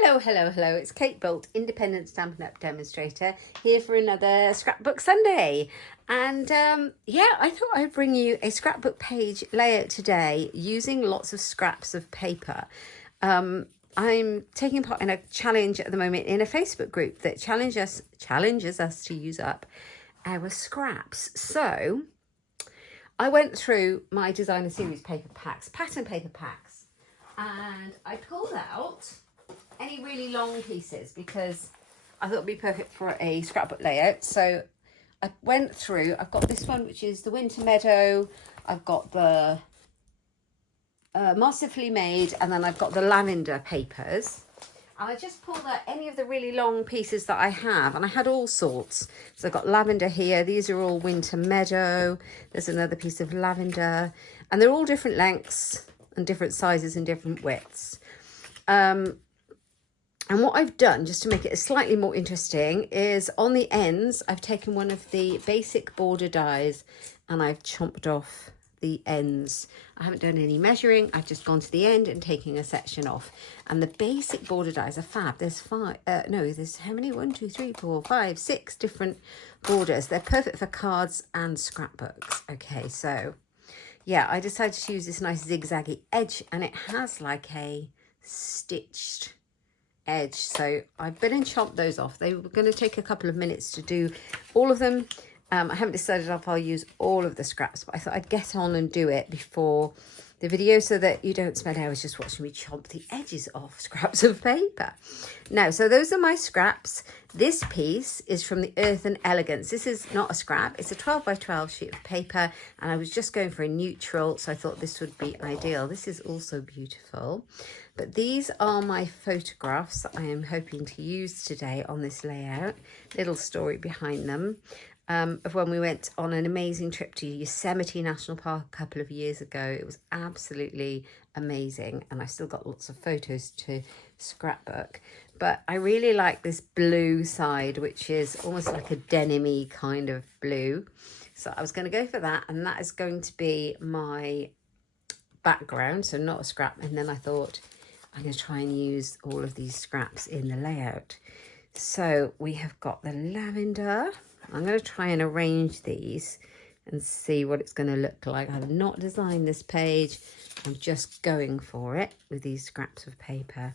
Hello, hello, hello. It's Kate Bolt, independent Stampin' Up! Demonstrator, here for another Scrapbook Sunday. And yeah, I thought I'd bring you a scrapbook page layout today using lots of scraps of paper. I'm taking part in a challenge at the moment in a Facebook group that challenges us to use up our scraps. So I went through my designer series paper packs, pattern paper packs, and I pulled out any really long pieces because I thought it'd be perfect for a scrapbook layout. So I went through, I've got this one, which is the Winter Meadow. I've got the Masterfully Made, and then I've got the lavender papers. And I just pulled out any of the really long pieces that I have, and I had all sorts. So I've got lavender here. These are all Winter Meadow. There's another piece of lavender, and they're all different lengths and different sizes and different widths. And what I've done, just to make it slightly more interesting, is on the ends, I've taken one of the basic border dies and I've chomped off the ends. I haven't done any measuring. I've just gone to the end and taking a section off. And the basic border dies are fab. There's there's how many? 1, 2, 3, 4, 5, 6 different borders. They're perfect for cards and scrapbooks. Okay, so yeah, I decided to use this nice zigzaggy edge, and it has like a stitched edge. So I've been and chopped those off. They were going to take a couple of minutes to do all of them. I haven't decided if I'll use all of the scraps, but I thought I'd get on and do it before the video so that you don't spend hours just watching me chomp the edges off scraps of paper. Now, so those are my scraps. This piece is from the Earth and Elegance. This is not a scrap. It's a 12 by 12 sheet of paper, and I was just going for a neutral, so I thought this would be ideal. This is also beautiful. But these are my photographs that I am hoping to use today on this layout. Little story behind them. Of when we went on an amazing trip to Yosemite National Park a couple of years ago. It was absolutely amazing, and I've still got lots of photos to scrapbook. But I really like this blue side, which is almost like a denim-y kind of blue. So I was going to go for that, and that is going to be my background, so not a scrap. And then I thought I'm going to try and use all of these scraps in the layout. So we have got the lavender. I'm going to try and arrange these and see what it's going to look like. I've not designed this page. I'm just going for it with these scraps of paper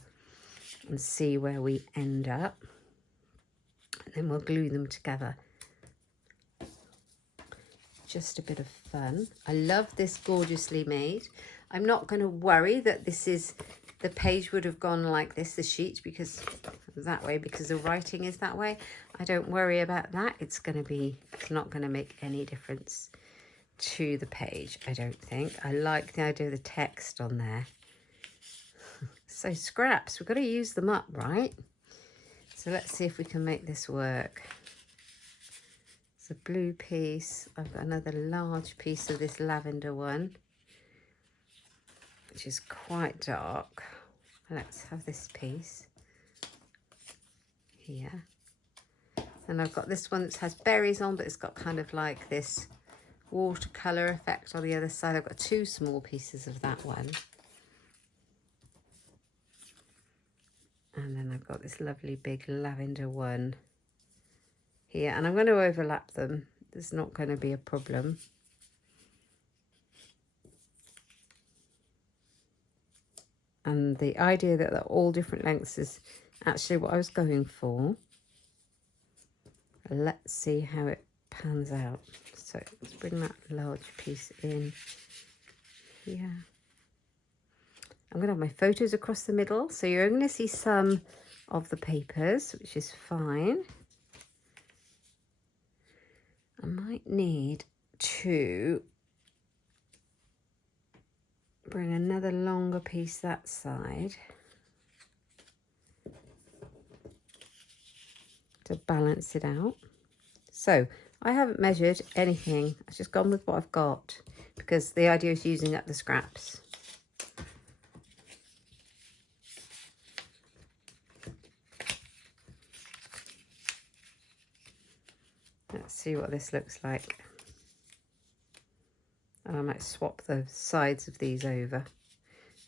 and see where we end up. And then we'll glue them together. Just a bit of fun. I love this Gorgeously Made. I'm not going to worry that this is, the page would have gone like this, the sheet, because that way, because the writing is that way. I don't worry about that. It's not going to make any difference to the page, I don't think. I like the idea of the text on there. So scraps, we've got to use them up, right? So let's see if we can make this work. It's a blue piece. I've got another large piece of this lavender one, which is quite dark. Let's have this piece here. And I've got this one that has berries on, but it's got kind of like this watercolour effect on the other side. I've got 2 small pieces of that one. And then I've got this lovely big lavender one here. And I'm going to overlap them. There's not going to be a problem. And the idea that they're all different lengths is actually what I was going for. Let's see how it pans out. So let's bring that large piece in here. I'm going to have my photos across the middle. So you're going to see some of the papers, which is fine. I might need to bring another longer piece that side to balance it out. So I haven't measured anything. I've just gone with what I've got because the idea is using up the scraps. Let's see what this looks like. And I might swap the sides of these over.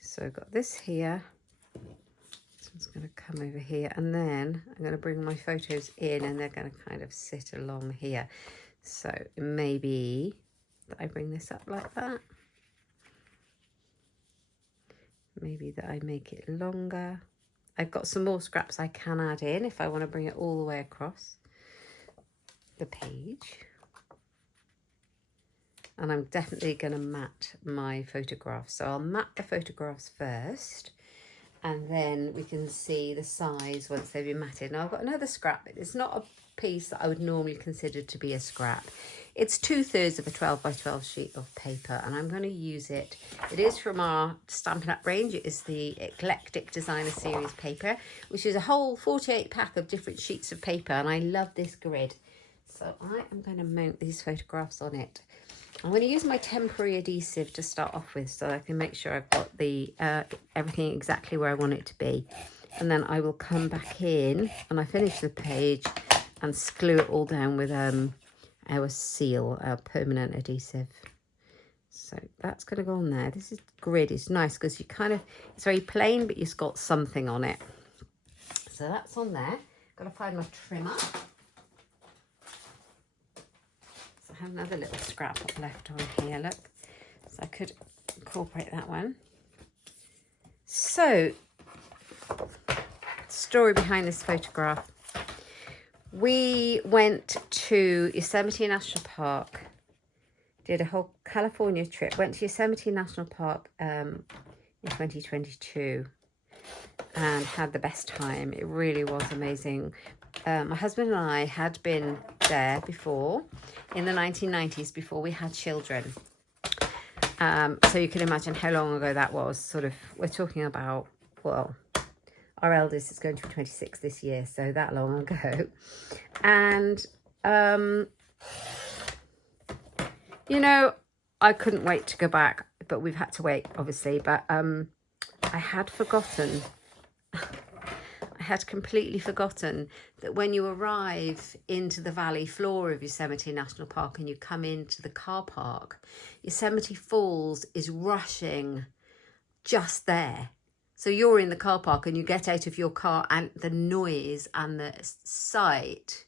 So I've got this here. It's just going to come over here, and then I'm going to bring my photos in, and they're going to kind of sit along here. So maybe that I bring this up like that. Maybe that I make it longer. I've got some more scraps I can add in if I want to bring it all the way across the page. And I'm definitely going to mat my photographs. So I'll mat the photographs first, and then we can see the size once they've been matted. Now I've got another scrap. It's not a piece that I would normally consider to be a scrap. It's 2/3 of a 12 by 12 sheet of paper, and I'm going to use it. It is from our Stampin' Up range. It is the Eclectic Designer Series paper, which is a whole 48 pack of different sheets of paper, and I love this grid. So I am going to mount these photographs on it. I'm going to use my temporary adhesive to start off with, so I can make sure I've got the everything exactly where I want it to be. And then I will come back in and I finish the page and glue it all down with our seal, our permanent adhesive. So that's going to go on there. This is grid. It's nice because you kind of, it's very plain, but you've got something on it. So that's on there. Got to find my trimmer. I have another little scrap left on here, look. So I could incorporate that one. So, story behind this photograph. We went to Yosemite National Park, did a whole California trip, went to Yosemite National Park in 2022 and had the best time. It really was amazing. My husband and I had been there before in the 1990s, before we had children. So you can imagine how long ago that was. Sort of, we're talking about, well, our eldest is going to be 26 this year, so that long ago. And, you know, I couldn't wait to go back, but we've had to wait, obviously. But I had forgotten. I had completely forgotten that when you arrive into the valley floor of Yosemite National Park and you come into the car park, Yosemite Falls is rushing just there. So you're in the car park and you get out of your car, and the noise and the sight,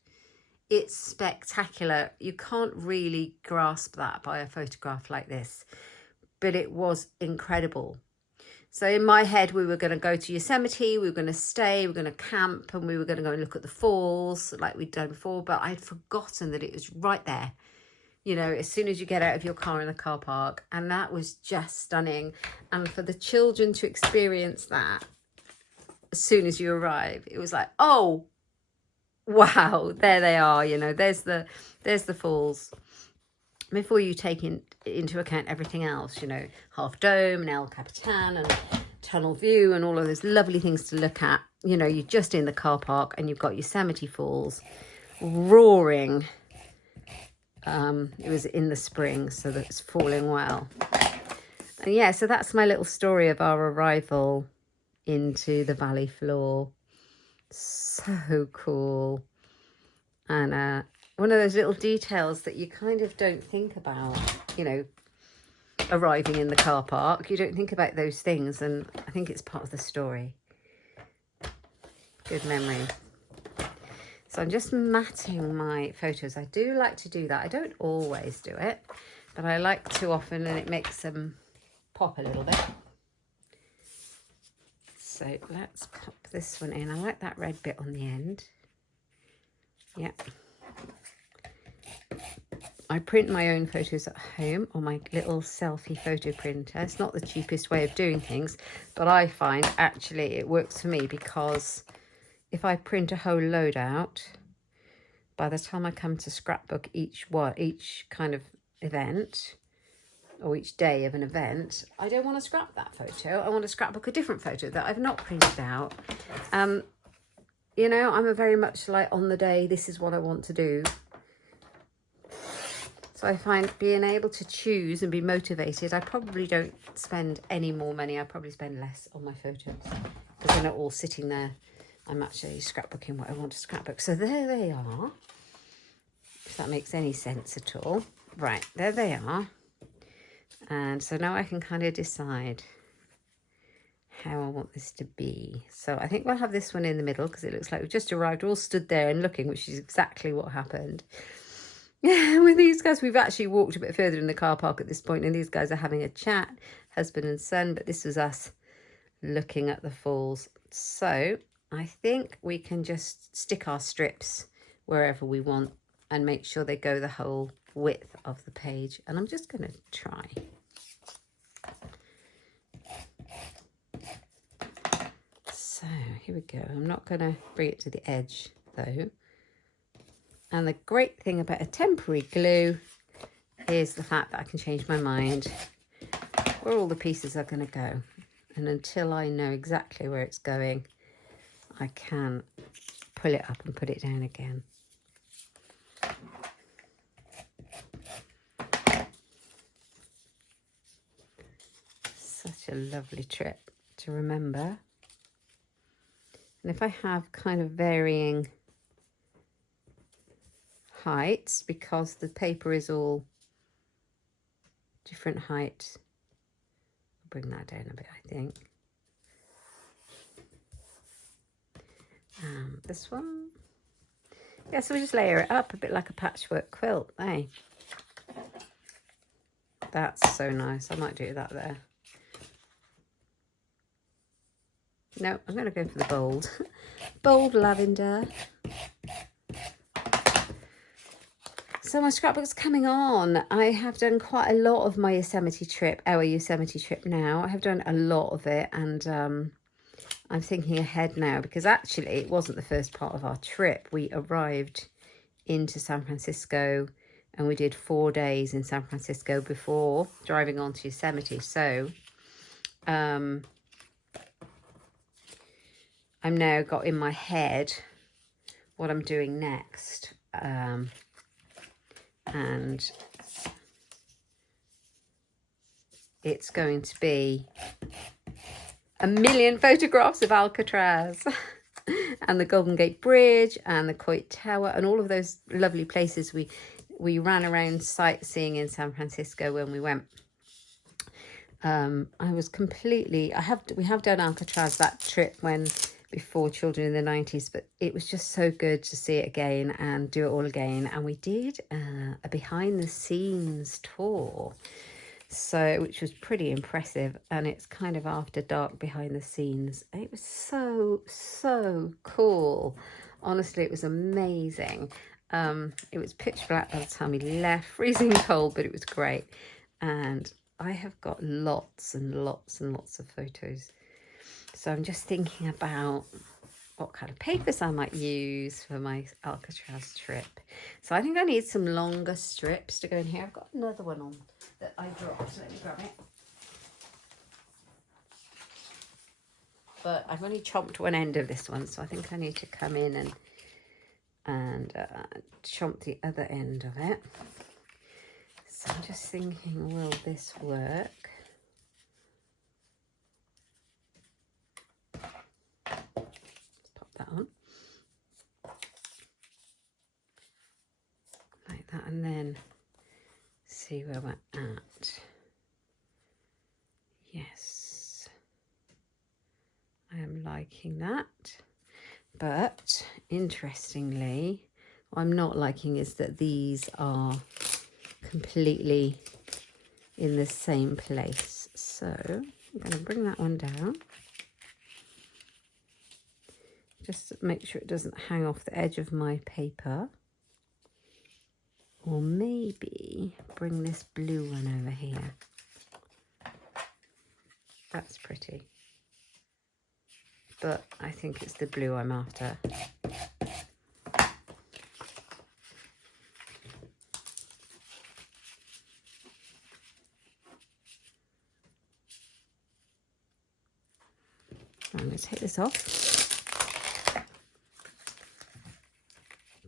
it's spectacular. You can't really grasp that by a photograph like this, but it was incredible. So in my head, we were going to go to Yosemite, we were going to stay, we were going to camp, and we were going to go and look at the falls like we'd done before. But I'd forgotten that it was right there, you know, as soon as you get out of your car in the car park. And that was just stunning. And for the children to experience that as soon as you arrive, it was like, oh, wow, there they are, you know, there's the falls. Before you take into account everything else, you know, Half Dome and El Capitan and Tunnel View and all of those lovely things to look at. You know, you're just in the car park and you've got Yosemite Falls roaring. It was in the spring, so that's falling well. And yeah, so that's my little story of our arrival into the valley floor. So cool. And one of those little details that you kind of don't think about, you know, arriving in the car park. You don't think about those things, and I think it's part of the story. Good memory. So I'm just matting my photos. I do like to do that. I don't always do it, but I like to often, and it makes them pop a little bit. So let's pop this one in. I like that red bit on the end. Yep. I print my own photos at home on my little selfie photo printer. It's not the cheapest way of doing things, but I find actually it works for me, because if I print a whole load out, by the time I come to scrapbook each kind of event, or each day of an event, I don't want to scrap that photo. I want to scrapbook a different photo that I've not printed out. You know, I'm a very much like on the day, this is what I want to do. So I find being able to choose and be motivated, I probably don't spend any more money. I probably spend less on my photos because they're not all sitting there. I'm actually scrapbooking what I want to scrapbook. So there they are, if that makes any sense at all. Right, there they are. And so now I can kind of decide how I want this to be. So I think we'll have this one in the middle because it looks like we've just arrived, all stood there and looking, which is exactly what happened. With these guys, we've actually walked a bit further in the car park at this point, and these guys are having a chat, husband and son, but this was us looking at the falls. So I think we can just stick our strips wherever we want and make sure they go the whole width of the page. And I'm just going to try. So here we go. I'm not going to bring it to the edge though. And the great thing about a temporary glue is the fact that I can change my mind where all the pieces are going to go. And until I know exactly where it's going, I can pull it up and put it down again. Such a lovely trip to remember. And if I have kind of varying heights, because the paper is all different height, I'll bring that down a bit, I think. This one, yeah, so we just layer it up a bit like a patchwork quilt, eh? That's so nice. I might do that there. No, I'm going to go for the bold. Bold lavender. So my scrapbook's coming on. I have done quite a lot of my Yosemite trip, our Yosemite trip now. I have done a lot of it, and I'm thinking ahead now because actually it wasn't the first part of our trip. We arrived into San Francisco and we did 4 days in San Francisco before driving on to Yosemite. So I'm now got in my head what I'm doing next. And it's going to be a million photographs of Alcatraz and the Golden Gate Bridge and the Coit Tower and all of those lovely places we ran around sightseeing in San Francisco when we went. I was completely, we have done Alcatraz that trip before Children in the 90s, but it was just so good to see it again and do it all again. And we did a behind the scenes tour, so which was pretty impressive, and it's kind of after dark behind the scenes. It was so cool. Honestly, it was amazing. It was pitch black by the time we left, freezing cold, but it was great. And I have got lots and lots and lots of photos. So I'm just thinking about what kind of papers I might use for my Alcatraz trip. So I think I need some longer strips to go in here. I've got another one on that I dropped. Let me grab it. But I've only chomped one end of this one, so I think I need to come in and chomp the other end of it. So I'm just thinking, will this work? That on like that, and then see where we're at. Yes, I am liking that, but interestingly, what I'm not liking is that these are completely in the same place. So I'm going to bring that one down. Just to make sure it doesn't hang off the edge of my paper. Or maybe bring this blue one over here. That's pretty. But I think it's the blue I'm after. I'm going to take this off.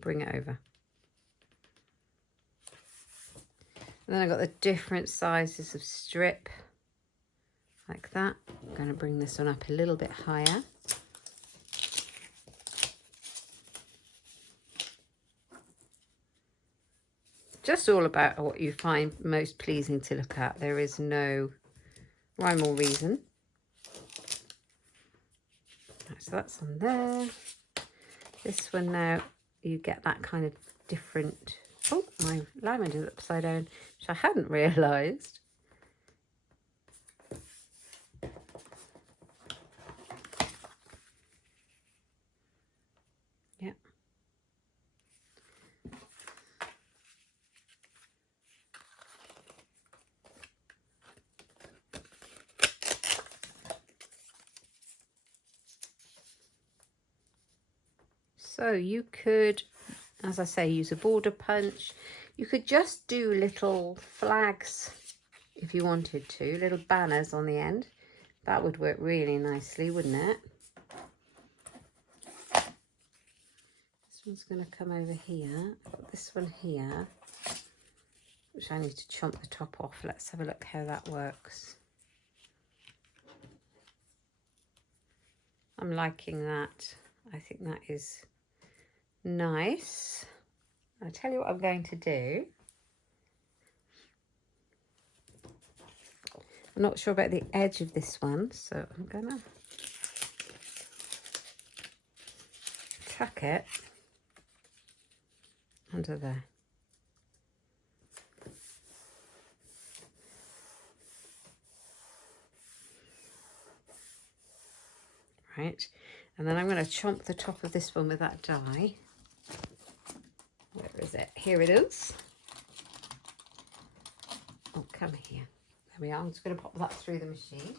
Bring it over. And then I've got the different sizes of strip like that. I'm going to bring this one up a little bit higher. Just all about what you find most pleasing to look at. There is no rhyme or reason. Right, so that's on there. This one now, you get that kind of different... Oh, my alignment is upside down, which I hadn't realised. Yeah. So you could, as I say, use a border punch. You could just do little flags if you wanted to, little banners on the end. That would work really nicely, wouldn't it? This one's going to come over here. I've got this one here, which I need to chomp the top off. Let's have a look how that works. I'm liking that. I think that is nice. I'll tell you what I'm going to do. I'm not sure about the edge of this one, so I'm gonna tuck it under there. Right, and then I'm going to chomp the top of this one with that die. Where is it? Here it is. Oh, come here. There we are. I'm just going to pop that through the machine.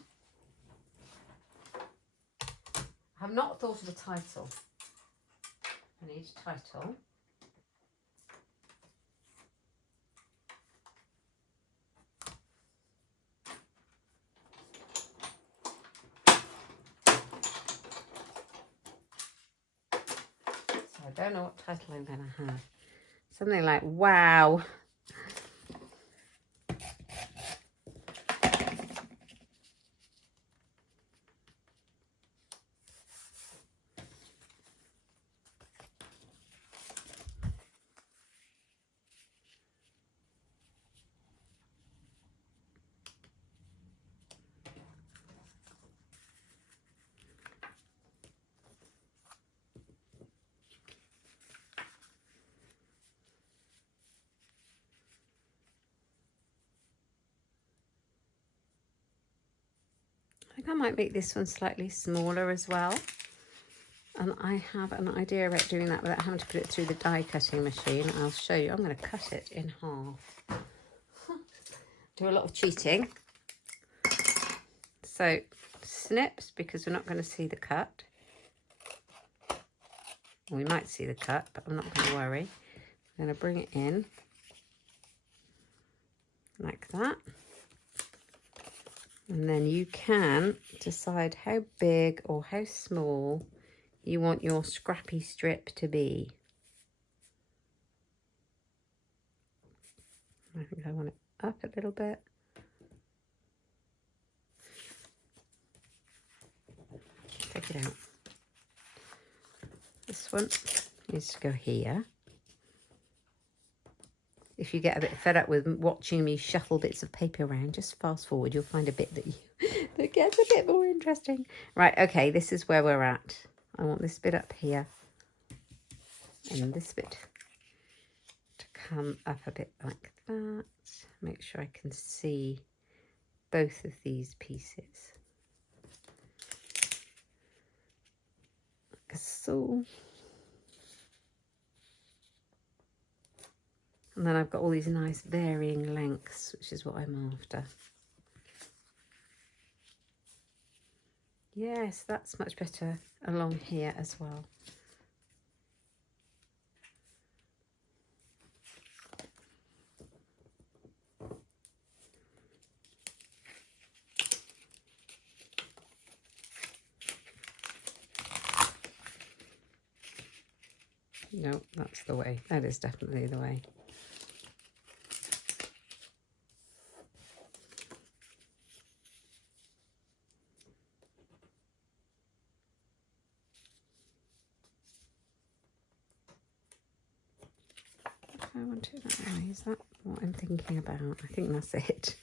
I have not thought of a title. I need a title. So I don't know what title I'm going to have. Something like, wow. I think I might make this one slightly smaller as well. And I have an idea about doing that without having to put it through the die cutting machine. I'll show you. I'm going to cut it in half. Do a lot of cheating. So snips, because we're not going to see the cut. We might see the cut, but I'm not going to worry. I'm going to bring it in like that. And then you can decide how big or how small you want your scrappy strip to be. I think I want it up a little bit. Take it out. This one needs to go here. If you get a bit fed up with watching me shuffle bits of paper around, just fast forward. You'll find a bit that gets a bit more interesting. Right, okay, this is where we're at. I want this bit up here and this bit to come up a bit like that. Make sure I can see both of these pieces. Like so. And then I've got all these nice varying lengths, which is what I'm after. Yes, that's much better along here as well. No, that's the way. That is definitely the way. I want it that way. Is that what I'm thinking about? I think that's it.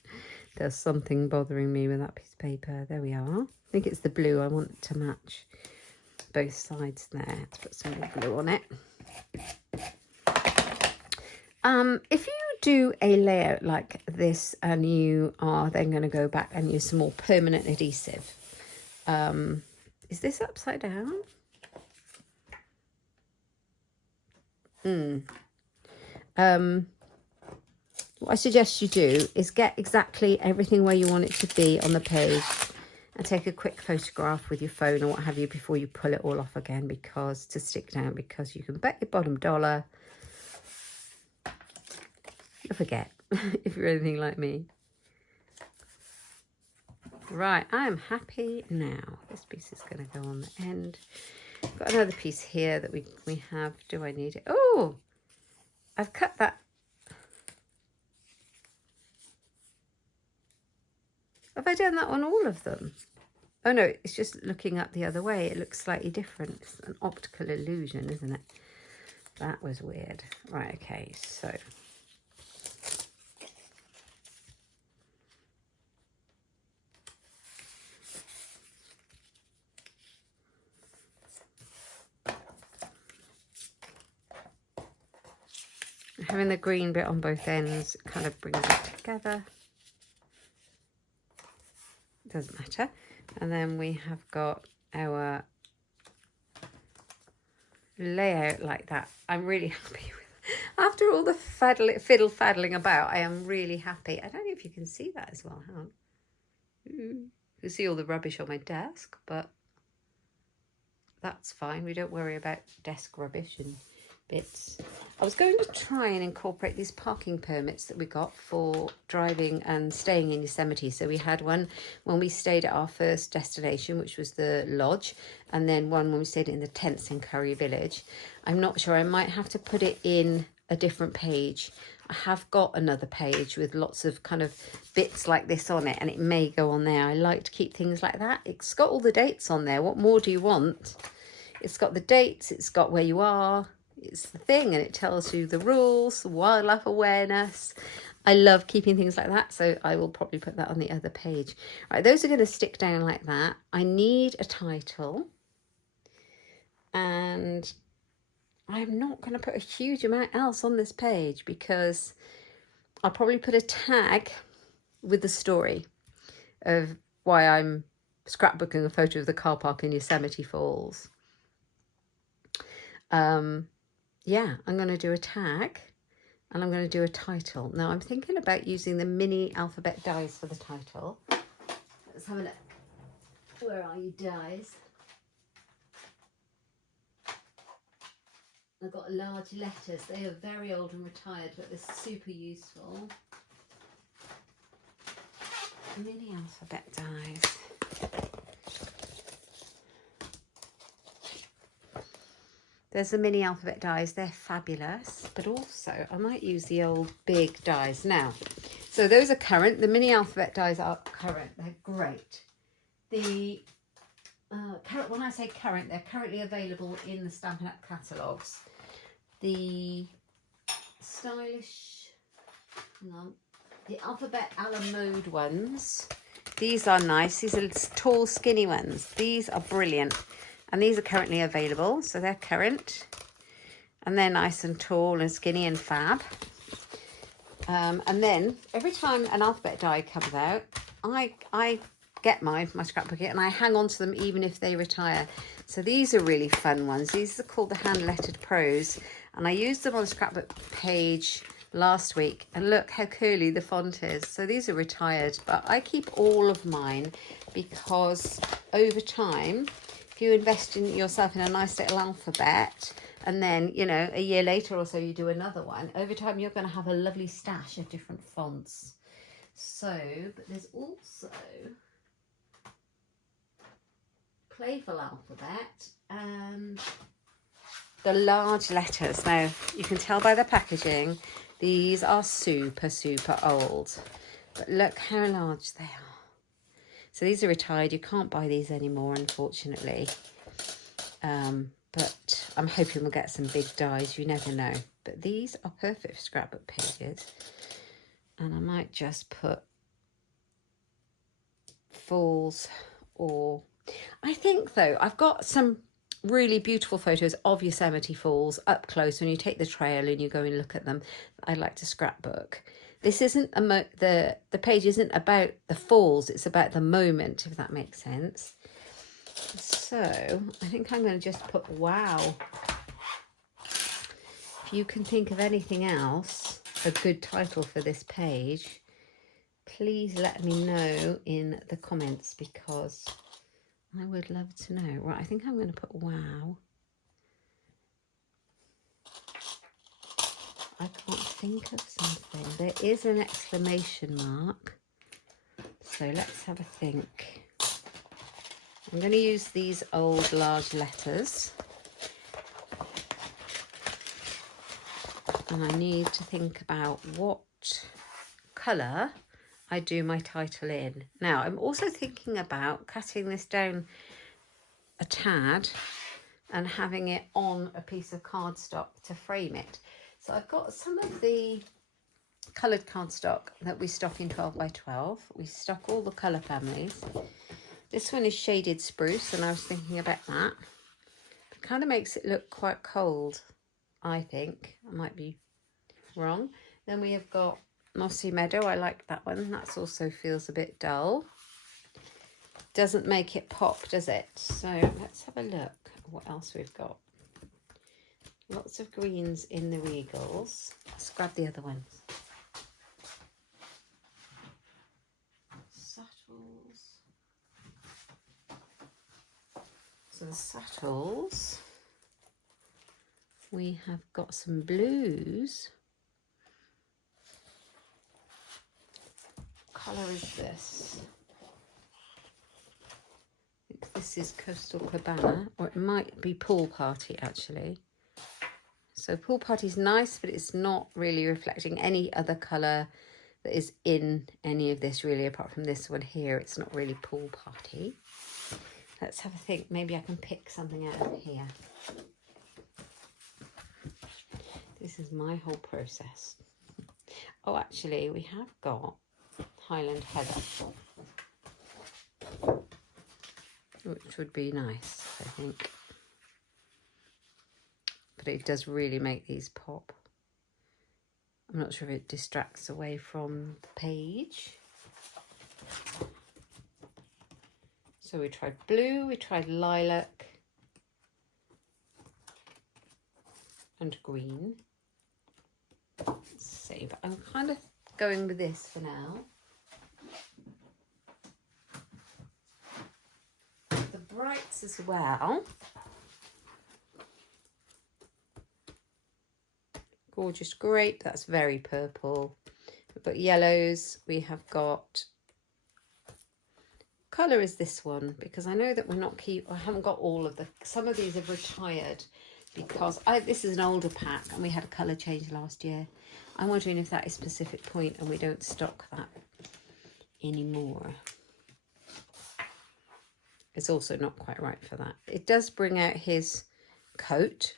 There's something bothering me with that piece of paper. There we are. I think it's the blue. I want it to match both sides there. Let's put some more glue on it. If you do a layout like this and you are then going to go back and use some more permanent adhesive, is this upside down? What I suggest you do is get exactly everything where you want it to be on the page and take a quick photograph with your phone or what have you before you pull it all off again, because to stick down, because you can bet your bottom dollar you'll forget if you're anything like me. Right, I'm happy now. This piece is going to go on the end. Got another piece here that we have. Do I need it? Oh, I've cut that. Have I done that on all of them? Oh no, it's just looking up the other way. It looks slightly different. It's an optical illusion, isn't it? That was weird. Right, okay, so. Having the green bit on both ends kind of brings it together. Doesn't matter. And then we have got our layout like that. I'm really happy with. After all the fiddle faddling about, I am really happy. I don't know if you can see that as well. Hang on. You can see all the rubbish on my desk, but that's fine. We don't worry about desk rubbish and bits. I was going to try and incorporate these parking permits that we got for driving and staying in Yosemite. So we had one when we stayed at our first destination, which was the lodge, and then one when we stayed in the tents in Curry Village. I'm not sure. I might have to put it in a different page. I have got another page with lots of kind of bits like this on it, and it may go on there. I like to keep things like that. It's got all the dates on there. What more do you want? It's got the dates. It's got where you are. It's the thing, and it tells you the rules, wildlife awareness. I love keeping things like that, so I will probably put that on the other page. All right, those are going to stick down like that. I need a title, and I'm not going to put a huge amount else on this page because I'll probably put a tag with the story of why I'm scrapbooking a photo of the car park in Yosemite Falls. Yeah, I'm going to do a tag and I'm going to do a title. Now I'm thinking about using the mini alphabet dies for the title. Let's have a look. Where are you, dies? I've got large letters. They are very old and retired, but they're super useful. Mini alphabet dies. There's the mini alphabet dies. They're fabulous, but also I might use the old big dies now. So those are current. The mini alphabet dies are current. They're great. The when I say current, they're currently available in the Stampin' Up! Catalogues. The stylish, hang on, the alphabet a la mode ones. These are nice. These are tall, skinny ones. These are brilliant. And these are currently available, so they're current. And they're nice and tall and skinny and fab. And then every time an alphabet die comes out, I get my scrapbooking and I hang on to them even if they retire. So these are really fun ones. These are called the Hand Lettered Pros. And I used them on the scrapbook page last week. And look how curly the font is. So these are retired, but I keep all of mine because over time, if you invest in yourself in a nice little alphabet and then, you know, a year later or so you do another one, over time you're going to have a lovely stash of different fonts. So, but there's also Playful Alphabet and the large letters. Now, you can tell by the packaging, these are super, super old. But look how large they are. So these are retired. You can't buy these anymore, unfortunately. But I'm hoping we'll get some big dies. You never know. But these are perfect for scrapbook pages. And I might just put falls or... I think, though, I've got some really beautiful photos of Yosemite Falls up close when you take the trail and you go and look at them. I'd like to scrapbook. This isn't the page isn't about the falls, it's about the moment, if that makes sense. So I think I'm going to just put wow. If you can think of anything else, a good title for this page, please let me know in the comments, because I would love to know. Right, I think I'm going to put wow. I can't think of something. There is an exclamation mark. So let's have a think. I'm going to use these old large letters. And I need to think about what colour I do my title in. Now, I'm also thinking about cutting this down a tad and having it on a piece of cardstock to frame it. So I've got some of the coloured cardstock that we stock in 12 by 12. We stock all the colour families. This one is shaded spruce, and I was thinking about that. It kind of makes it look quite cold, I think. I might be wrong. Then we have got Mossy Meadow. I like that one. That also feels a bit dull. Doesn't make it pop, does it? So let's have a look at what else we've got. Lots of greens in the Regals. Let's grab the other ones. Subtles. So the subtles, we have got some blues. What colour is this? I think this is Coastal Cabana, or it might be Pool Party actually. So Pool Party is nice, but it's not really reflecting any other colour that is in any of this really, apart from this one here. It's not really Pool Party. Let's have a think. Maybe I can pick something out of here. This is my whole process. Oh, actually, we have got Highland Heather, which would be nice, I think. But it does really make these pop. I'm not sure if it distracts away from the page. So we tried blue, we tried lilac and green. Let's see, but I'm kind of going with this for now. The brights as well. Gorgeous grape, that's very purple. We've got yellows, we have got, colour is this one, because I know that we're not I haven't got all of some of these have retired because this is an older pack and we had a colour change last year. I'm wondering if that is Pacific Point and we don't stock that anymore. It's also not quite right for that. It does bring out his coat.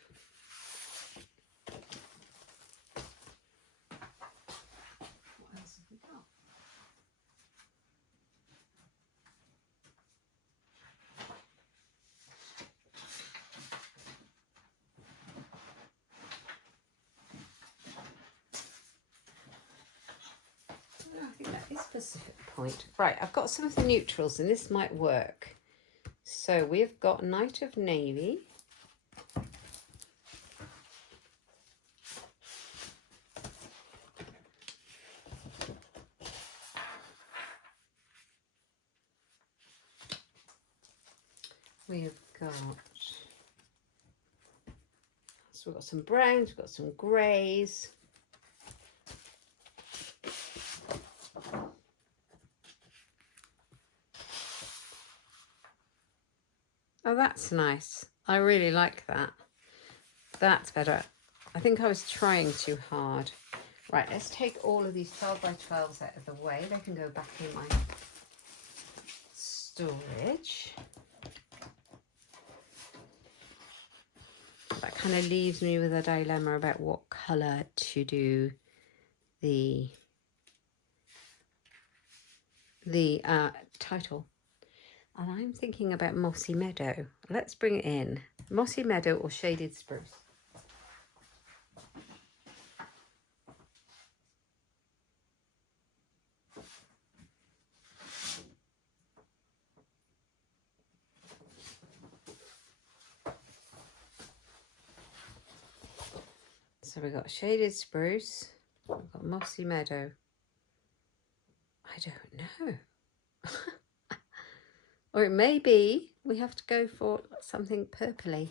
Pacific Point. Right, I've got some of the neutrals and this might work. So we've got Night of Navy. We've got, so we've got some browns, we've got some greys. Oh, that's nice. I really like that. That's better. I think I was trying too hard. Right, let's take all of these 12 by 12s out of the way. They can go back in my storage. That kind of leaves me with a dilemma about what colour to do the title. And I'm thinking about Mossy Meadow. Let's bring it in. Mossy Meadow or Shaded Spruce. So we've got Shaded Spruce, we've got Mossy Meadow. I don't know. Or it may be we have to go for something purpley.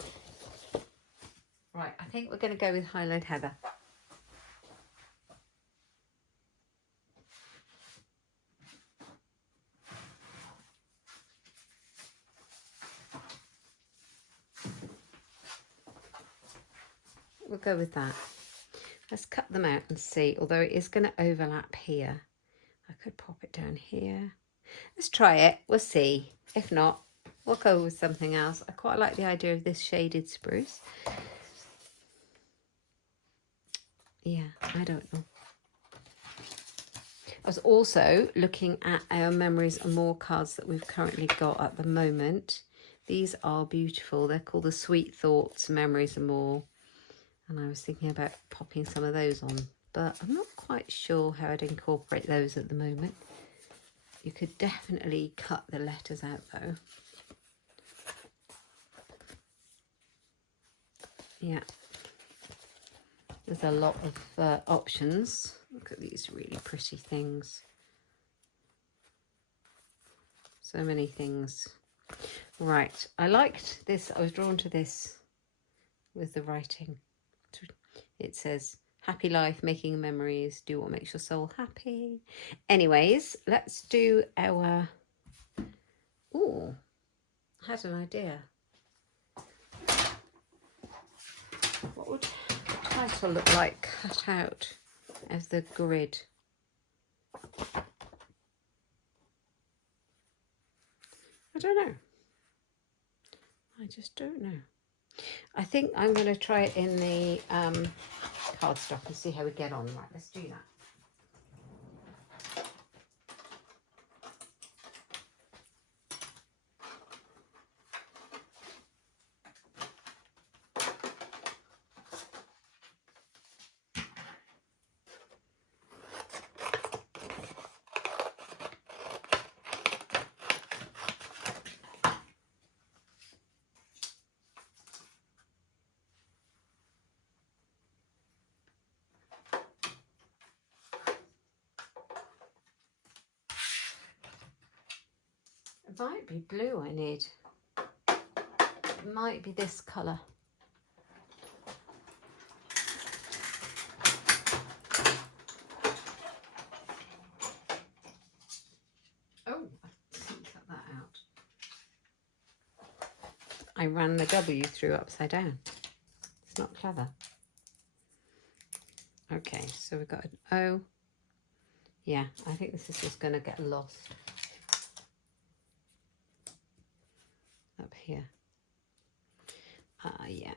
Right, I think we're going to go with Highland Heather. We'll go with that. Let's cut them out and see, although it is going to overlap here. I could pop it down here. Let's try it. We'll see. If not, we'll go with something else. I quite like the idea of this Shaded Spruce. Yeah, I don't know. I was also looking at our Memories and More cards that we've currently got at the moment. These are beautiful. They're called the Sweet Thoughts Memories and More. And I was thinking about popping some of those on, but I'm not quite sure how I'd incorporate those at the moment. You could definitely cut the letters out though. Yeah. There's a lot of options. Look at these really pretty things. So many things. Right, I liked this. I was drawn to this with the writing. It says, happy life, making memories, do what makes your soul happy. Anyways, let's do our... Ooh, I had an idea. What would the title look like cut out as the grid? I don't know. I just don't know. I think I'm going to try it in the cardstock and see how we get on. Right, let's do that. It might be blue I need. It might be this colour. Oh, I didn't cut that out. I ran the W through upside down. It's not clever. Okay, so we've got an O. Yeah, I think this is just going to get lost. Up here. Yeah.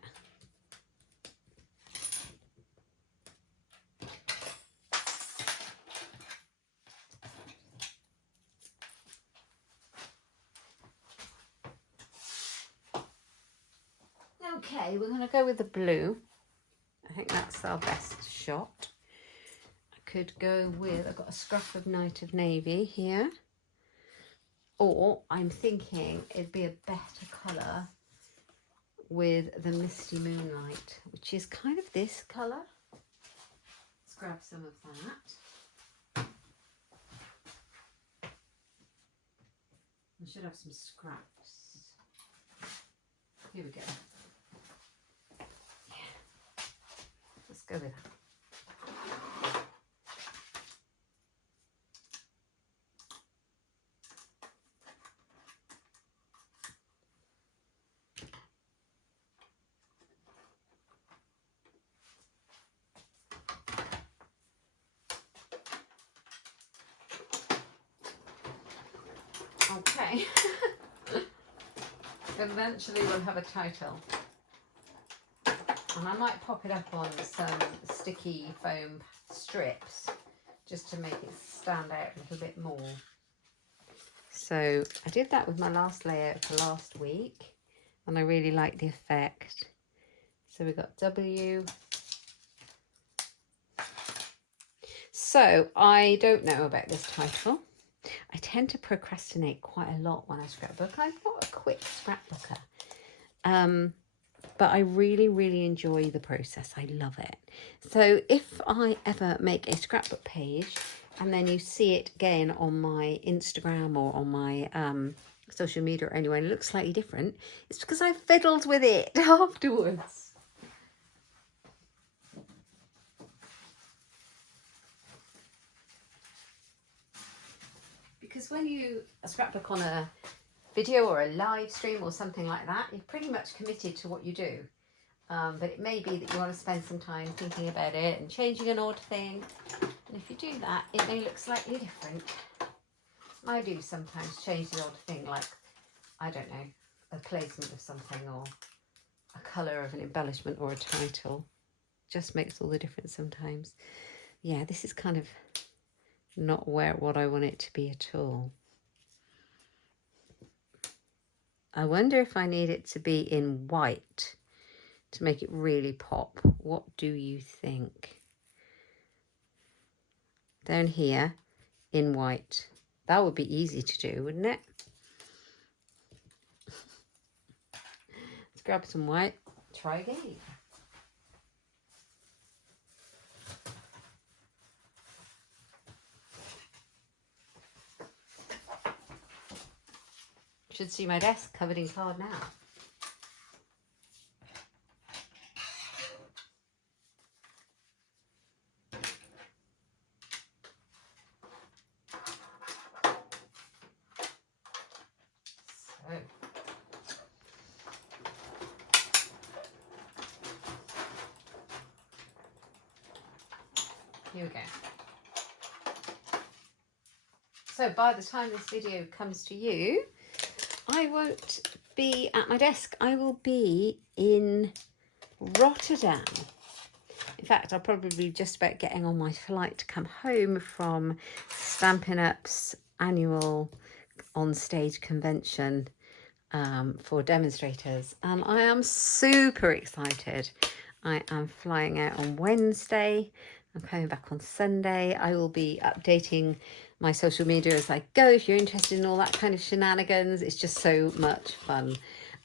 Okay, we're going to go with the blue. I think that's our best shot. I could go with, I've got a scrap of Night of Navy here. Or I'm thinking it'd be a better colour with the Misty Moonlight, which is kind of this colour. Let's grab some of that. I should have some scraps. Here we go. Yeah. Let's go with that. Okay. Eventually we'll have a title. And I might pop it up on some sticky foam strips just to make it stand out a little bit more. So I did that with my last layout for last week. and I really like the effect. So we've got W. So I don't know about this title. I tend to procrastinate quite a lot when I scrapbook. I'm not a quick scrapbooker. But I really, really enjoy the process. I love it. So if I ever make a scrapbook page and then you see it again on my Instagram or on my social media or anywhere and it looks slightly different, it's because I fiddled with it afterwards. Because when you scrapbook on a video or a live stream or something like that, you're pretty much committed to what you do. But it may be that you want to spend some time thinking about it and changing an odd thing. And if you do that, it may look slightly different. I do sometimes change the odd thing, like, I don't know, a placement of something or a colour of an embellishment or a title. Just makes all the difference sometimes. Yeah, this is kind of not what I want it to be at all. I wonder if I need it to be in white to make it really pop. What do you think? Down here in white. That would be easy to do, wouldn't it? Let's grab some white. Try again. Should see my desk covered in card now. So. Here we go. So by the time this video comes to you, I won't be at my desk. I will be in Rotterdam. In fact, I'll probably be just about getting on my flight to come home from Stampin' Up's annual on-stage convention for demonstrators. And I am super excited. I am flying out on Wednesday. I'm coming back on Sunday. I will be updating my social media as I go. If you're interested in all that kind of shenanigans, it's just so much fun.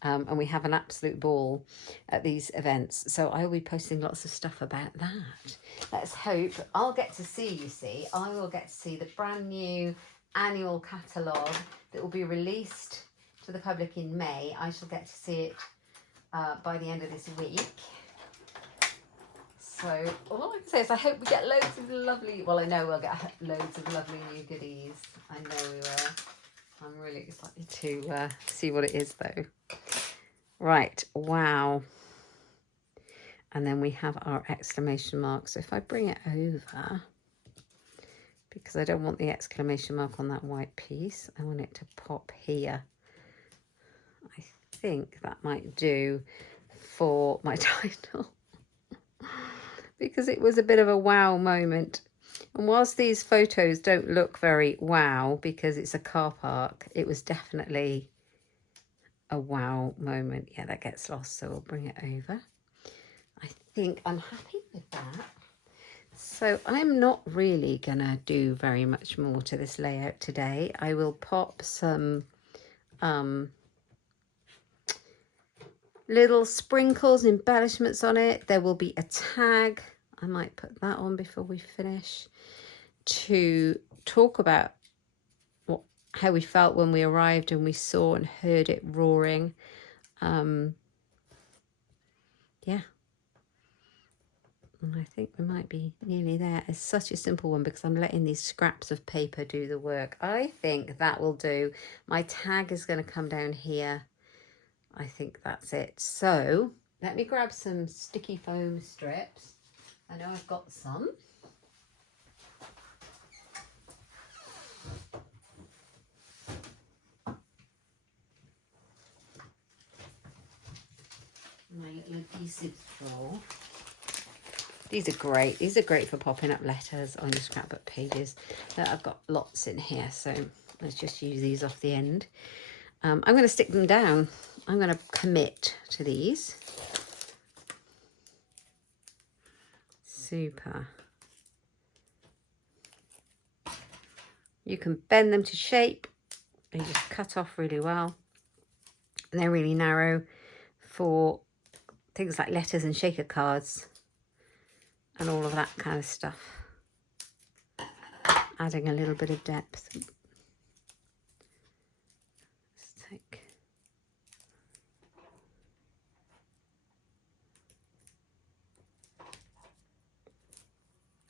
And we have an absolute ball at these events. So I will be posting lots of stuff about that. Let's hope I'll get to see, you see, I will get to see the brand new annual catalogue that will be released to the public in May. I shall get to see it by the end of this week. So all I can say is I hope we get loads of lovely, well, I know we'll get loads of lovely new goodies. I know we will. I'm really excited to see what it is though. Right, wow. And then we have our exclamation mark. So if I bring it over, because I don't want the exclamation mark on that white piece, I want it to pop here. I think that might do for my title. Because it was a bit of a wow moment. And whilst these photos don't look very wow because it's a car park, it was definitely a wow moment. Yeah, that gets lost, so we'll bring it over. I think I'm happy with that. So I'm not really gonna do very much more to this layout today. I will pop some little sprinkles, embellishments on it. There will be a tag. I might put that on before we finish to talk about how we felt when we arrived and we saw and heard it roaring. Yeah. And I think we might be nearly there. It's such a simple one because I'm letting these scraps of paper do the work. I think that will do. My tag is going to come down here. I think that's it. So let me grab some sticky foam strips. I know I've got some. My little adhesive drawer. These are great. These are great for popping up letters on your scrapbook pages. I've got lots in here, so let's just use these off the end. I'm going to stick them down. I'm going to commit to these. Super. You can bend them to shape. They just cut off really well. And they're really narrow for things like letters and shaker cards and all of that kind of stuff. Adding a little bit of depth. Let's take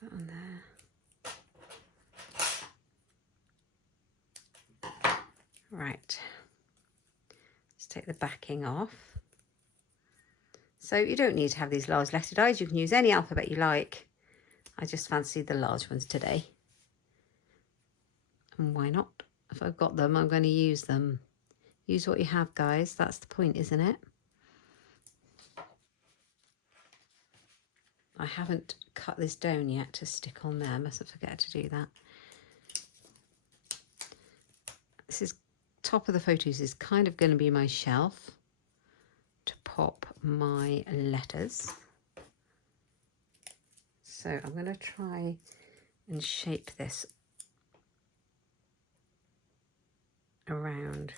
that on there. Right. Let's take the backing off. So you don't need to have these large letter dies. You can use any alphabet you like. I just fancy the large ones today. And why not? If I've got them, I'm going to use them. Use what you have, guys. That's the point, isn't it? I haven't cut this down yet to stick on there. Mustn't forget to do that. This is top of the photos is kind of going to be my shelf to pop my letters. So I'm going to try and shape this around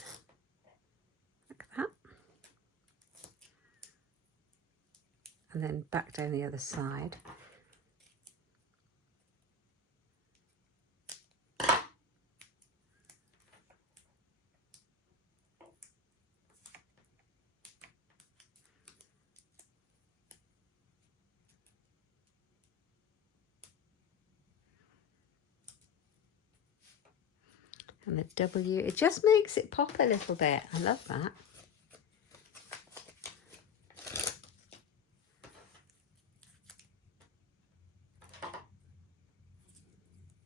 like that. And then back down the other side. And the W, it just makes it pop a little bit. I love that.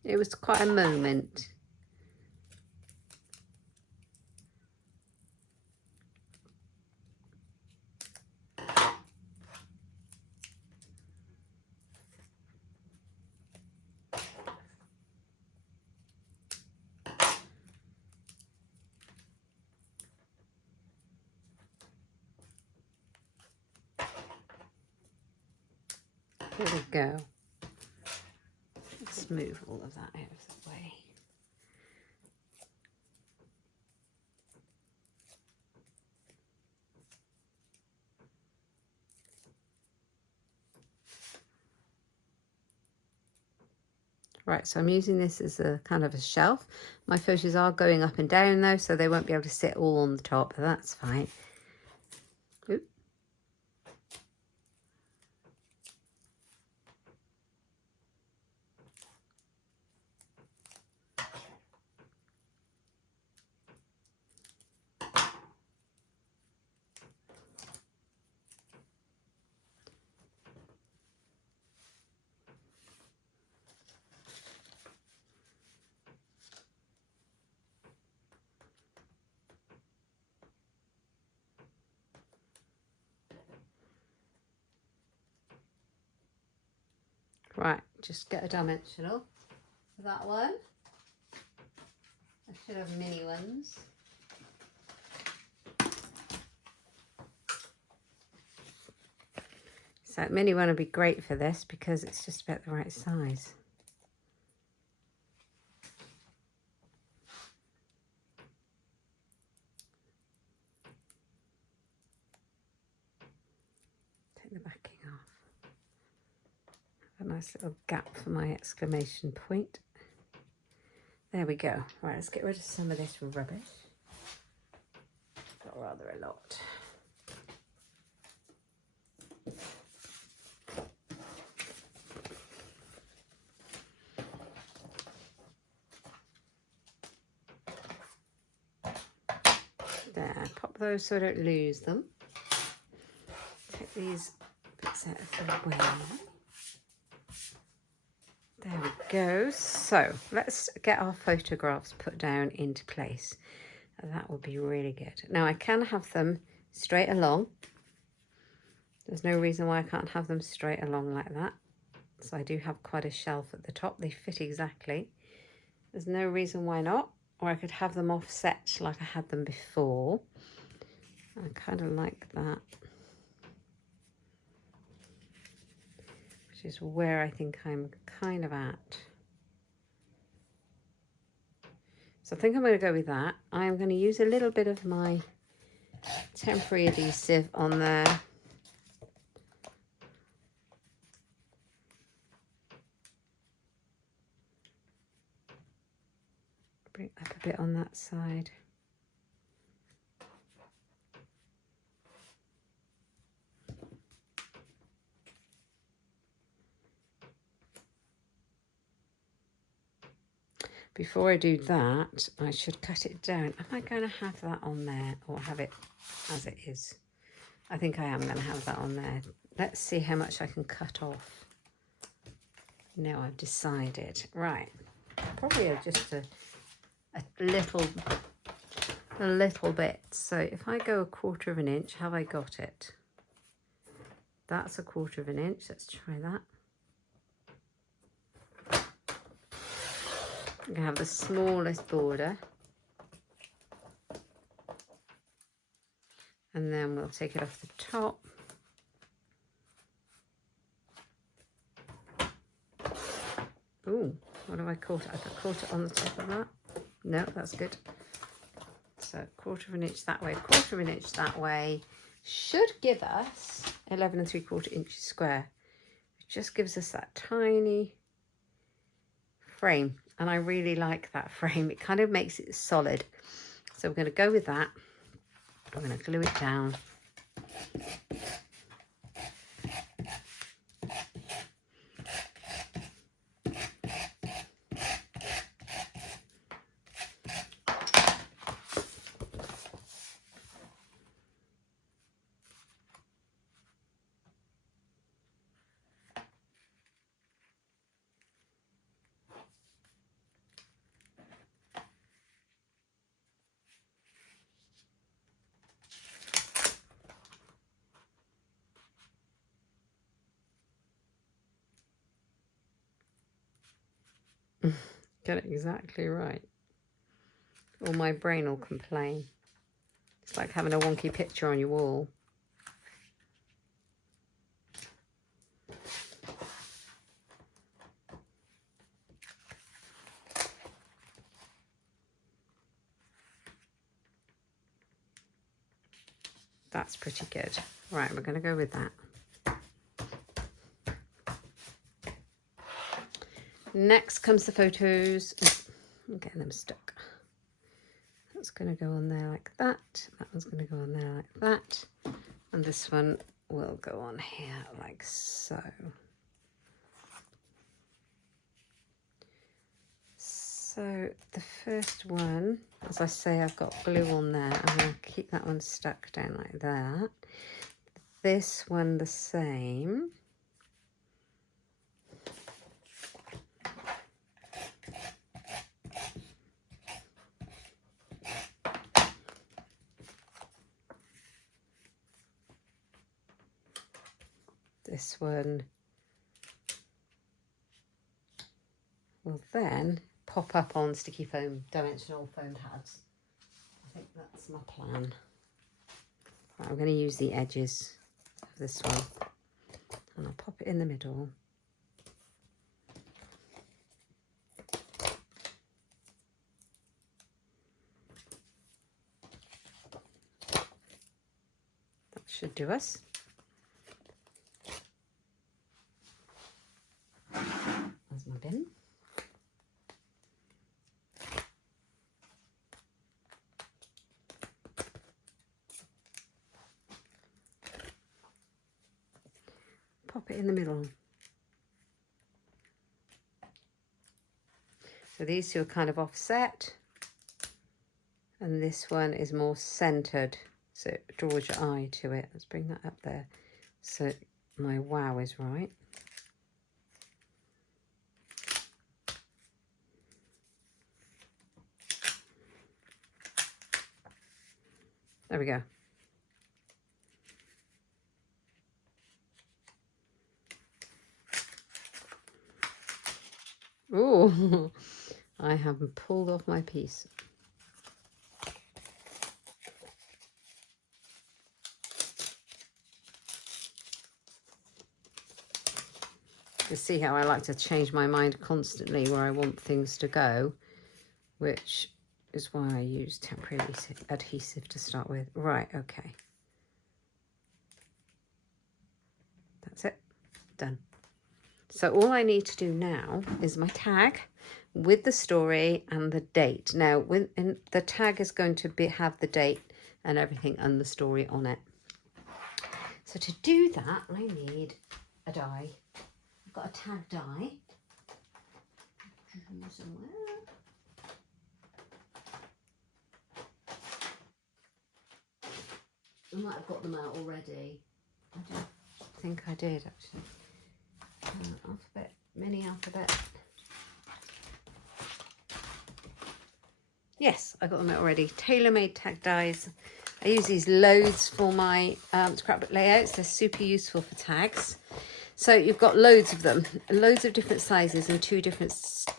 It was quite a moment. There we go. Let's move all of that out of the way. Right, so I'm using this as a kind of a shelf. My photos are going up and down though, so they won't be able to sit all on the top, but that's fine. Oop. Right, just get a dimensional for that one. I should have mini ones. So mini one would be great for this because it's just about the right size. Take the backing off. A nice little gap for my exclamation point. There we go. Right, let's get rid of some of this rubbish. Got rather a lot. There, pop those so I don't lose them. Take these bits out of the way. There we go. So let's get our photographs put down into place. That would be really good. Now I can have them straight along. There's no reason why I can't have them straight along like that. So I do have quite a shelf at the top. They fit exactly. There's no reason why not. or I could have them offset like I had them before. I kind of like that, which is where I think I'm kind of at. So I think I'm going to go with that. I'm going to use a little bit of my temporary adhesive on there. Bring up a bit on that side. Before I do that, I should cut it down. Am I going to have that on there or have it as it is? I think I am going to have that on there. Let's see how much I can cut off. Now I've decided. Right. Probably just a little bit. So if I go 1/4 of an inch, have I got it? That's 1/4 of an inch. Let's try that. I'm going to have the smallest border. And then we'll take it off the top. Ooh, what have I caught? I've caught it on the top of that. No, that's good. So 1/4 of an inch that way, 1/4 of an inch that way. Should give us 11 3/4 inches square. It just gives us that tiny frame. And I really like that frame. It kind of makes it solid. So we're going to go with that. I'm going to glue it down. Get it exactly right, or my brain will complain. It's like having a wonky picture on your wall. That's pretty good. Right, we're going to go with that. Next comes the photos. I'm getting them stuck. That's going to go on there like that. That one's going to go on there like that. And this one will go on here like so. So the first one, as I say, I've got glue on there. I'm going to keep that one stuck down like that. This one the same. This one will then pop up on sticky foam, dimensional foam pads. I think that's my plan. Right, I'm going to use the edges of this one and I'll pop it in the middle. That should do us. There's my bin. Pop it in the middle. So these two are kind of offset, and this one is more centered, so it draws your eye to it. Let's bring that up there so my wow is right. There we go. Ooh, I haven't pulled off my piece. You see how I like to change my mind constantly where I want things to go, which is why I use temporary adhesive to start with. Right, okay. That's it, done. So all I need to do now is my tag with the story and the date. Now, the tag is going to have the date and everything and the story on it. So to do that, I need a die. I've got a tag die. Somewhere. I might have got them out already. I don't think I did actually. Alphabet, mini alphabet. Yes, I got them out already. Tailor-made tag dies. I use these loads for my scrapbook layouts. They're super useful for tags. So you've got loads of them, loads of different sizes and 2 different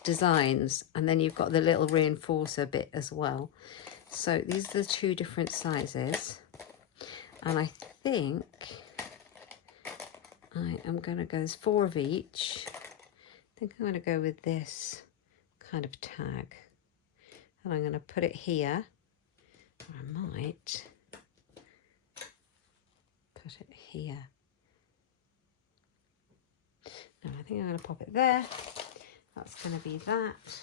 designs. And then you've got the little reinforcer bit as well. So these are the 2 different sizes. And I think I am going to go, there's 4 of each. I think I'm going to go with this kind of tag. And I'm going to put it here. Or I might put it here. No, I think I'm going to pop it there. That's going to be that.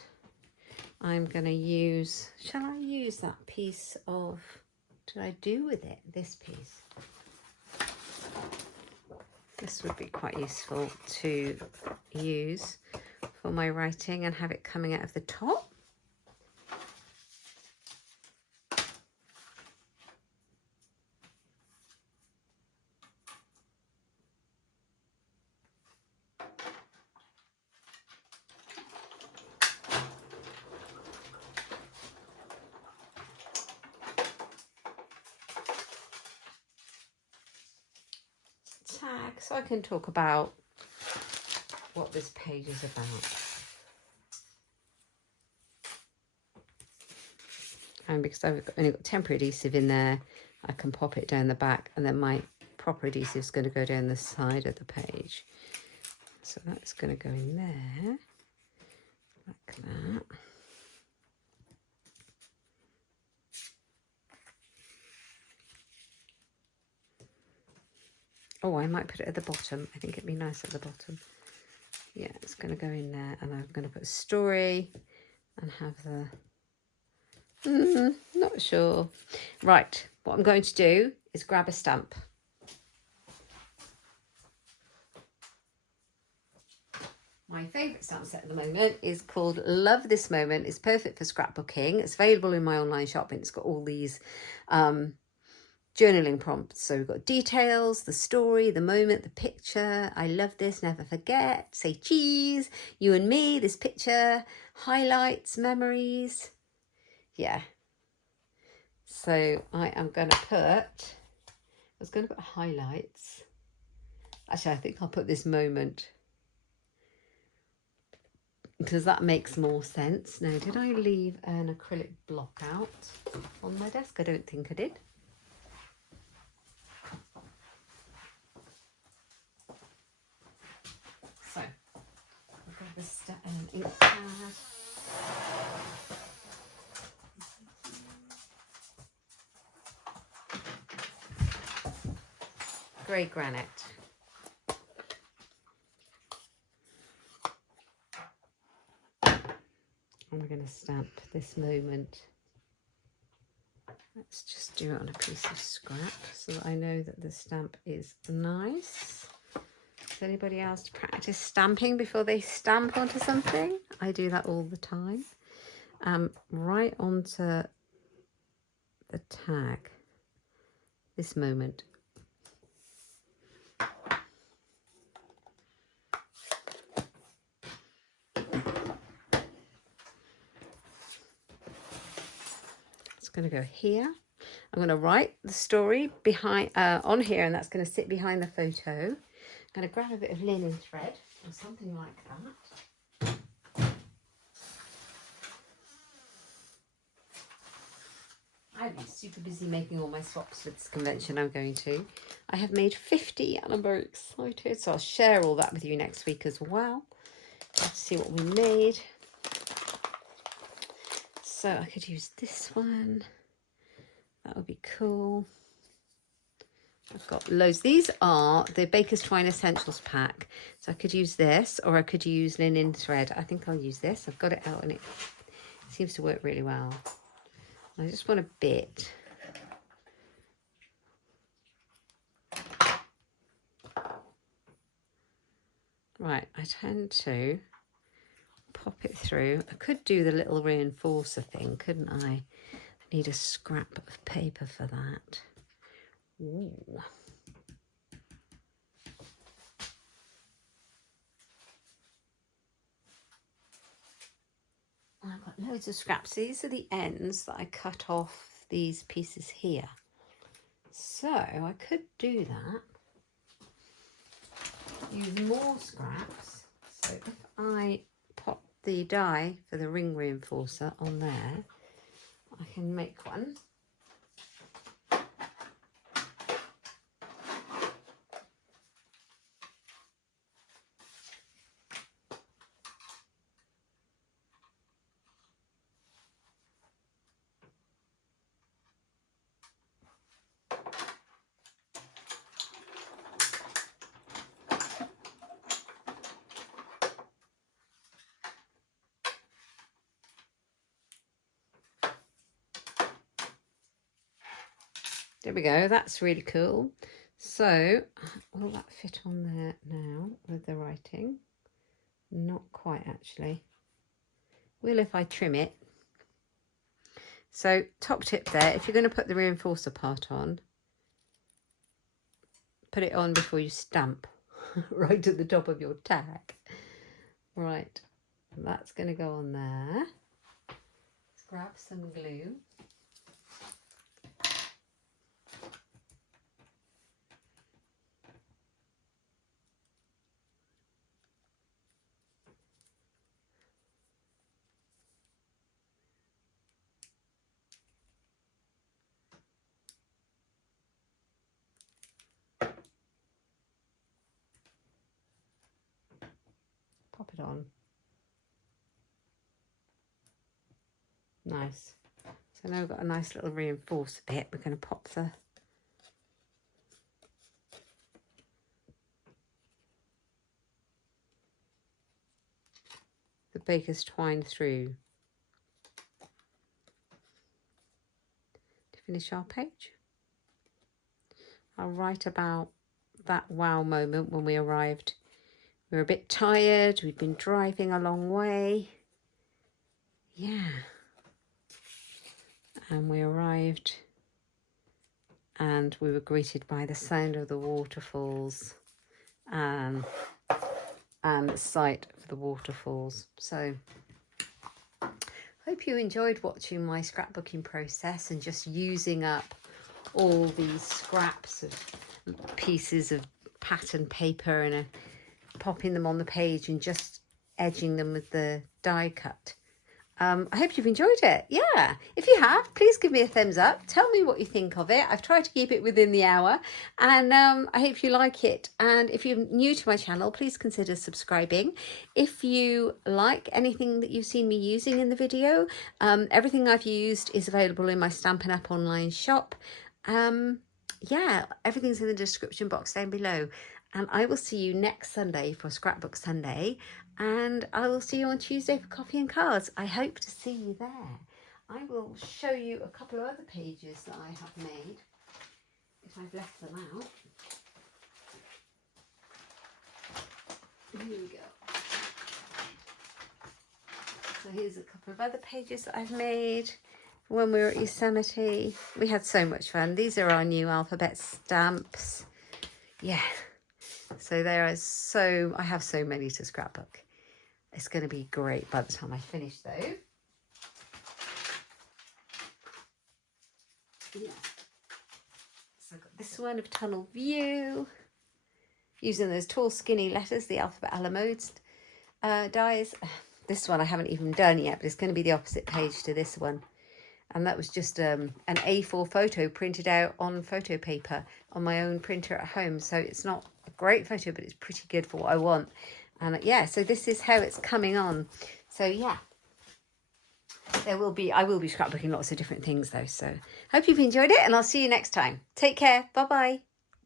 I'm going to use, shall I use that piece of, what did I do with it? This piece. This would be quite useful to use for my writing and have it coming out of the top. Tag, so I can talk about what this page is about. And because I've only got temporary adhesive in there, I can pop it down the back, and then my proper adhesive is going to go down the side of the page. So that's going to go in there, like that. Oh, I might put it at the bottom. I think it'd be nice at the bottom. Yeah, it's going to go in there, and I'm going to put a story and have the... not sure. Right, what I'm going to do is grab a stamp. My favourite stamp set at the moment is called Love This Moment. It's perfect for scrapbooking. It's available in my online shop, and it's got all these journaling prompts. So we've got details, the story, the moment, the picture. I love this, never forget, say cheese, you and me, this picture, highlights, memories. Yeah. So I am going to put, I was going to put highlights. Actually, I think I'll put this moment, because that makes more sense. Now, did I leave an acrylic block out on my desk? I don't think I did. So, I'll grab an ink pad. Grey granite. And we're going to stamp this moment. Let's just do it on a piece of scrap so that I know that the stamp is nice. Does anybody else practice stamping before they stamp onto something? I do that all the time. Right onto the tag, this moment. It's going to go here. I'm going to write the story behind on here, and that's going to sit behind the photo. I'm going to grab a bit of linen thread or something like that. I've been super busy making all my swaps for this convention I'm going to. I have made 50 and I'm very excited. So I'll share all that with you next week as well. Let's see what we made. So I could use this one. That would be cool. I've got loads. These are the Baker's Twine Essentials pack. So I could use this or I could use linen thread. I think I'll use this. I've got it out and it seems to work really well. I just want a bit. Right, I tend to pop it through. I could do the little reinforcer thing, couldn't I? I need a scrap of paper for that. Ooh. I've got loads of scraps. These are the ends that I cut off these pieces here. So I could do that. Use more scraps. So if I pop the die for the ring reinforcer on there, I can make one. There we go, that's really cool. So, will that fit on there now with the writing? Not quite actually. Will if I trim it. So, top tip there, if you're going to put the reinforcer part on, put it on before you stamp right at the top of your tag. Right, that's going to go on there. Let's grab some glue. Pop it on. Nice. So now we've got a nice little reinforcer bit. We're going to pop the Baker's Twine through to finish our page. I'll write about that wow moment when we arrived. We were a bit tired. We'd been driving a long way. Yeah. And we arrived and we were greeted by the sound of the waterfalls and the sight of the waterfalls. So hope you enjoyed watching my scrapbooking process and just using up all these scraps of pieces of pattern paper and popping them on the page and just edging them with the die cut. I hope you've enjoyed it. Yeah, if you have, please give me a thumbs up. Tell me what you think of it. I've tried to keep it within the hour and I hope you like it. And if you're new to my channel, please consider subscribing. If you like anything that you've seen me using in the video, everything I've used is available in my Stampin' Up! Online shop. Yeah, everything's in the description box down below. And I will see you next Sunday for Scrapbook Sunday. And I will see you on Tuesday for coffee and cards. I hope to see you there. I will show you a couple of other pages that I have made, if I've left them out. Here we go. So here's a couple of other pages that I've made. When we were at Yosemite, we had so much fun. These are our new alphabet stamps. Yeah. So there is I have so many to scrapbook. It's going to be great by the time I finish though. Yeah. So I've got this one of Tunnel View. Using those tall skinny letters, the alphabet a la modes dies. This one I haven't even done yet, but it's going to be the opposite page to this one. And that was just an A4 photo printed out on photo paper on my own printer at home. So it's not a great photo, but it's pretty good for what I want. And yeah, so this is how it's coming on. So yeah, I will be scrapbooking lots of different things though. So hope you've enjoyed it, and I'll see you next time. Take care. Bye-bye.